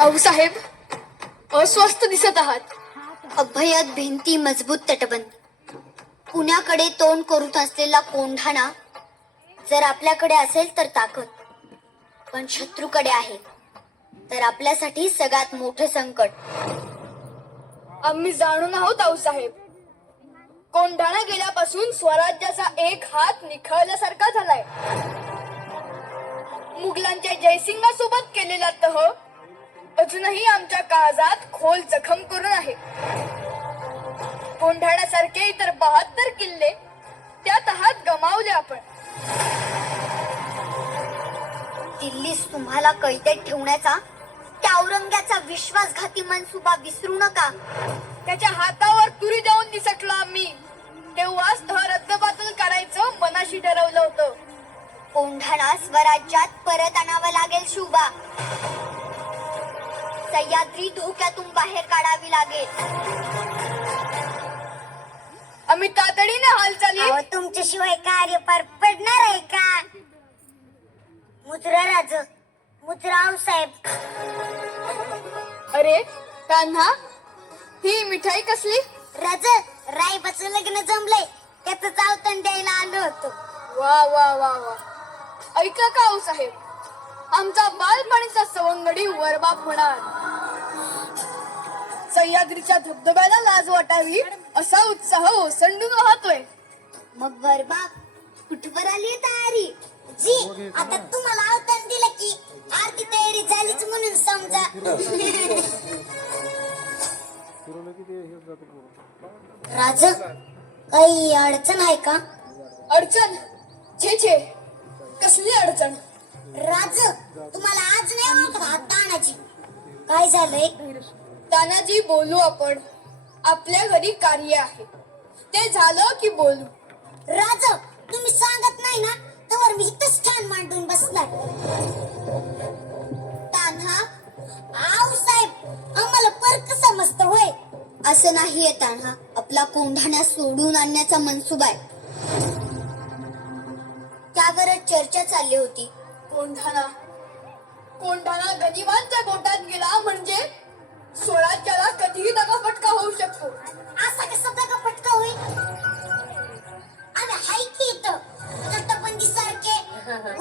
आऊसाहेब, अस्वस्थ दिसत आहात. अभयद भिंती मजबूत तटबंदी, पुण्याकडे तोंड करूत असलेला कोंढाणा जर आपल्याकडे असेल तर ताकद, पण शत्रूकडे आहे तर आपल्यासाठी सगळ्यात मोठे संकट. आम्ही जाणून आहोत आऊसाहेब. कोंढाणा गेल्यापासून स्वराज्याचा एक हात निखळल्यासारखा झालाय. मुघलांच्या जयसिंगासोबत केलेला तह अजूनही आमच्या काळजात खोल जखम करून आहे. कोंढाण्यासारखे इतर 72 किल्ले त्या तहात गमावले आपण. दिल्लीस तुम्हाला कैदेत ठेवण्याचा त्या औरंग्याचा विश्वासघाती मनसुबा विसरू नका. त्याच्या हातावर तुरी देऊन निसटलो आम्ही. तेव्हाच तह रद्दबातल करायचं मनाशी ठरवलं होतं. कोंढाणा स्वराज्यात परत आणावं लागेल शुभा. सह्याद्री धोक्यातून बाहेर काढावी लागेल. आम्ही तातडीने हालचाली. तुमच्याशिवाय कार्य पार पडणार आहे का? मुद्रा राज, मुद्रा साहेब. अरे कान्हा, ही मिठाई कसली? राज, रायबाचं लग्न जमलंय, त्याच आवतण द्यायला आलो होतो. वा वा वा वा. ऐका का आऊसाहेब, आमचा बालपणीचा सवंगडी वरबाप होणार. सह्याद्रीच्या धबधब्याला लाज वाटावी असा उत्साह ओसंडून वाहतोय. मग वरबाप कुठवर आली तयारी? जी, आता तुम्हाला आवतण दिलं की आरती तयारी झालीच म्हणून समजा. राज, काही अडचण आहे का? अडचण? छे छे, कसली अडचण? राज, तुम्हाला आज नाही वाटत हात ताणाची? काय झालंय? तानाजी, बोलू आपण. आपल्या घरी कार्य आहे, ते झालं की बोलू. राज, तुम्ही सांगत नाही ना तर मी इथंच छान मांडून बसलाय. तान्हा, आऊ साहेब, आम्हाला परक समजतं होय? असं नाहीये तान्हा, आपला कोंढाणा सोडून आणण्याचा मनसुबा आहे. त्यावरच चर्चा चालली होती. कोंढाणा कोंढाणा गनिमांच्या गोटात गेला म्हणजे स्वराज्याला कधीही दगाफटका होऊ शकतो. असा कसा दगाफटका होईल? आम्ही हाय की इथं तटबंदी सारखे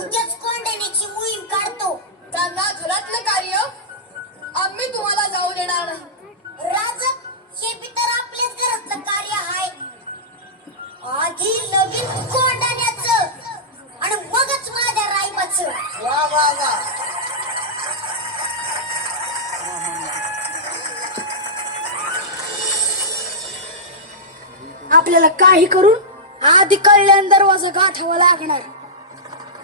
उद्याच कोंढाण्याची मोहीम काढतो. त्यांना घरातलं कार्य आम्ही तुम्हाला जाऊ देणार नाही. राज, हे बी तर आपल्याच घरातलं कार्य आहे. आधी लगीन कोंढाण्याचं आणि मगच माझ्या रायबाचं. वा वा वा. आपल्याला काही करून आधी कल्याण दरवाजा गाठावा लागणार.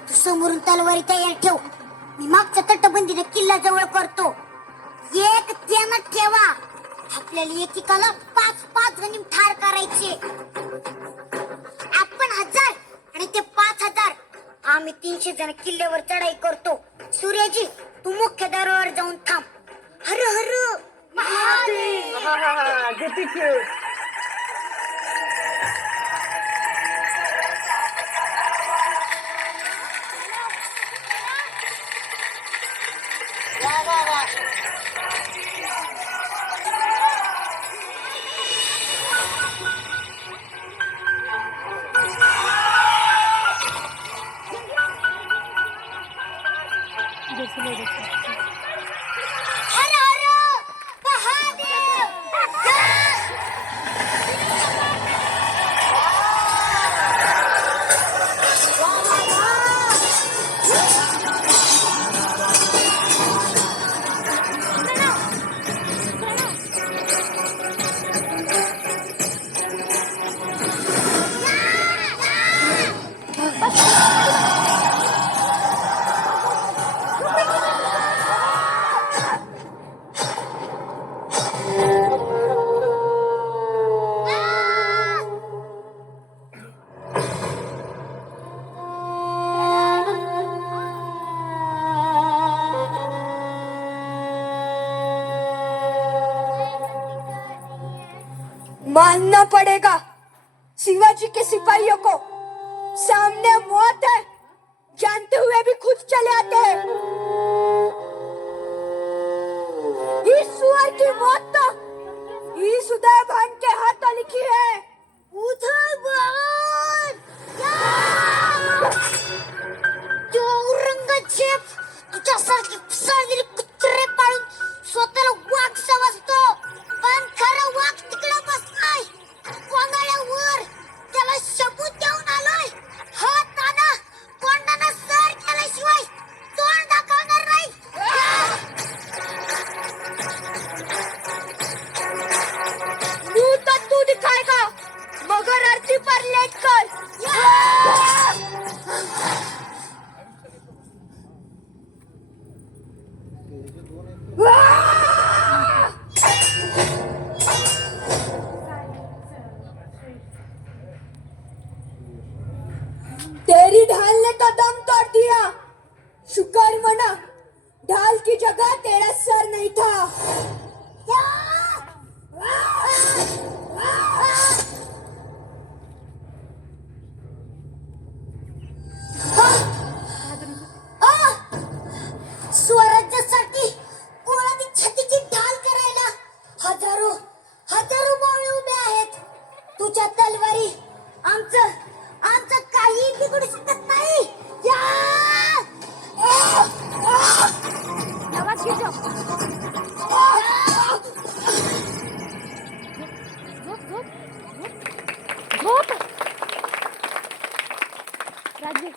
तू समोरून तलवारी तयार ठेव, मी मागच्या तटबंदीने किल्ला जवळ करतो. एक ध्यानात ठेवा, आपल्याला एकेकाला 5-5 जणी ठार करायचे. आपण 1000 आणि ते 5000. आम्ही 300 जण किल्ल्यावर चढाई करतो. सूर्याजी, तू मुख्य दारावर जाऊन थांब. हर हर महादेव. किती खेळ. वा वा वा. हर हर महादेव. मानना पड़ेगा, शिवाजी के सिपाहियों को सामने मौत है जानते हुए भी खुद चले आते हैं. तुझ्यासारखी पिसाळलेली कुत्रे पाळून स्वतःला वाघ समजतो, पण खरं वाघ तिकडे बसलाय कोंडाळ्यावर. त्याला सबूत देऊन आलोय. हा ताना कोंडाना सर केल्याशिवाय तोंड दाखवणार नाही. तू दिखाएगा मगर आरती पर लेट कर. तेरी ढाल ने तो दम तोड़ दिया. शुक्र मना ढाल की जगह तेरा सर नहीं था. स्वराज्यासाठी कोणाची छातीची ढाल करायला हजारो हजारो मावळे उभे आहेत. तुझ्या तलवारी आमचं आमचं काही बिघडू शकत नाही. राजू